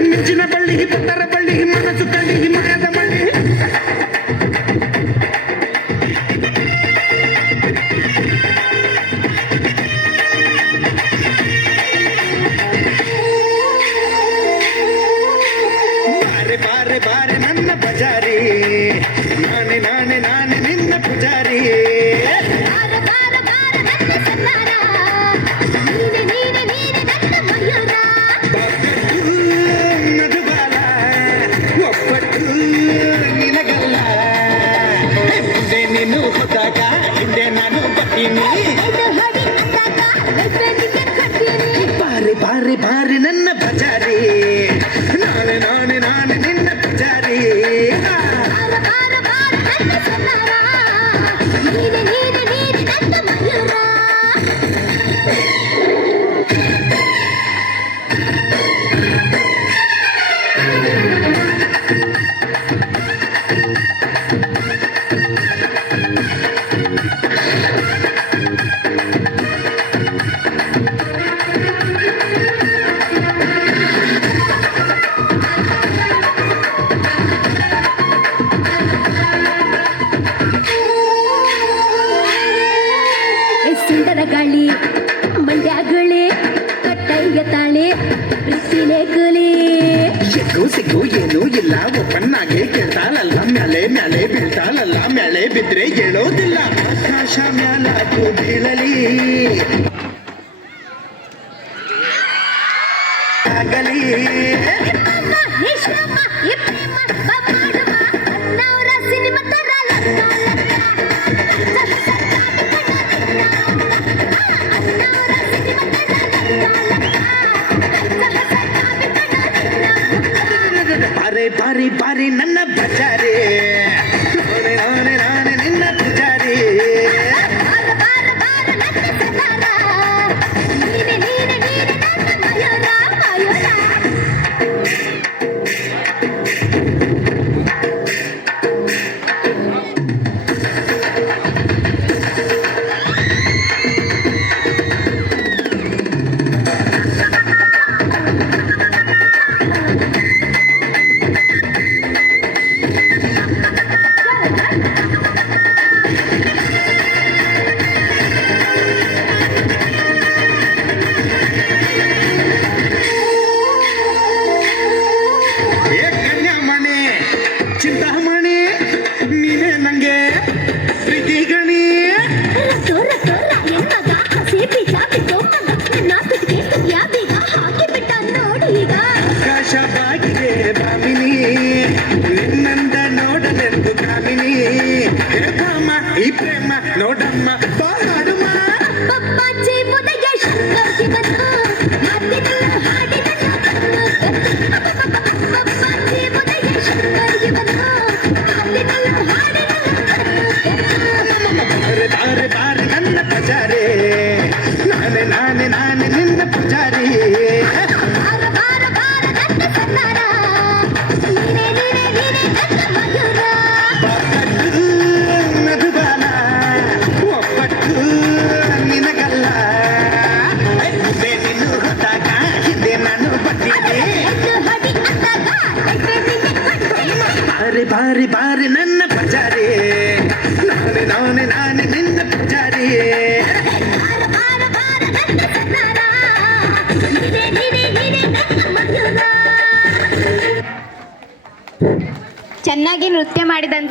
ಮಿಂಚಿನ ಬಳ್ಳಿ ಪುಟ್ಟರ ಬಳ್ಳಿ ಮನಸ್ಸು ಕಳ್ಳಿ ಹಿಮಾಯದ ಬಳ್ಳಿ ಬಾರೆ ಬಾರೆ ಬಾರೆ ನನ್ನ ಬಜಾರಿ ನಾನೇ ನಾನೇ ನಾನೇ ನಿನ್ನ ಪೂಜಾರಿ ನೀನು ಹೋದಾಗ ಹಿಂದೆ ನಾನು ಬರ್ತೀನಿ ಬಾರಿ ಬಾರಿ ಬಾರಿ ನನ್ನ ಬಜಾರಿ ನಾನೇ ನಾನೇ ನಾನೇ ನಿನ್ನ ಪೂಜಾರಿ ಗಾಳಿ ಮಂಡ್ಯಗಳೇ ಕಟ್ಟೈಯ ತಾಳೆ ಪ್ರೀತಿನೇ ಕಲಿ ಸಿಗ್ಗು ಸಿಗ್ಗು ಏನೂ ಇಲ್ಲ ಒಪ್ಪನ್ನಾಗೆ ಕೇಳ್ತಾಳಲ್ಲ ಮ್ಯಾಲೆ ಮ್ಯಾಲೆ ಬೀಳ್ತಾಳಲ್ಲ ಮ್ಯಾಲೆ ಬಿದ್ರೆ ಹೇಳೋದಿಲ್ಲ ಆಕಾಶ ಮ್ಯಾಲಾಕು ಬೀಳಲಿ ಆಗಲಿ ಬಾರಿ ಬಾರಿ ಬಾರಿ ನನ್ನ ಬಜಾರಿ ನಾನೇ ನಾನೇ ನಾನೇ ನಿನ್ನ ಪೂಜಾರಿ ಚಿಂತಾಮಣಿ ನೀನೇ ನಂಗೆ ಪ್ರೀತಿ ಗಣಿ ಆಕಾಶ ಬಾಗಿದೆ ಭಾಮಿನಿ ನಿನ್ನಂದ ನೋಡಲೆಂದು ಕಾಮಿನಿ ಹೇ ಭಾಮ ಈ ಪ್ರೇಮ ನೋಡಮ್ಮ ಬಾಡುಮ್ಮ ಬಾರೆ ಬಾರೆ ನನ್ನ ಪೂಜಾರಿ ನಾನೇ ನಾನೇ ನಾನೇ ನಿನ್ನ ಪೂಜಾರಿ ಮಧುಬಾಲ ಒಬ್ಬಟ್ಟು ನಿನಗಲ್ಲ ಹಿಂದೆ ನೀನು ಹೊತ್ತಾಗ ಹಿಂದೆ ನಾನು ಬರ್ತೀನಿ ಬಾರಿ ಬಾರಿ ಬಾರಿ ನನ್ನ ಪೂಜಾರಿ ನಾನೇ ನಾನೇ ನಾನೇ ನಿನ್ನ ಪೂಜಾರಿ ಚೆನ್ನಾಗಿ ನೃತ್ಯ ಮಾಡಿದಂತ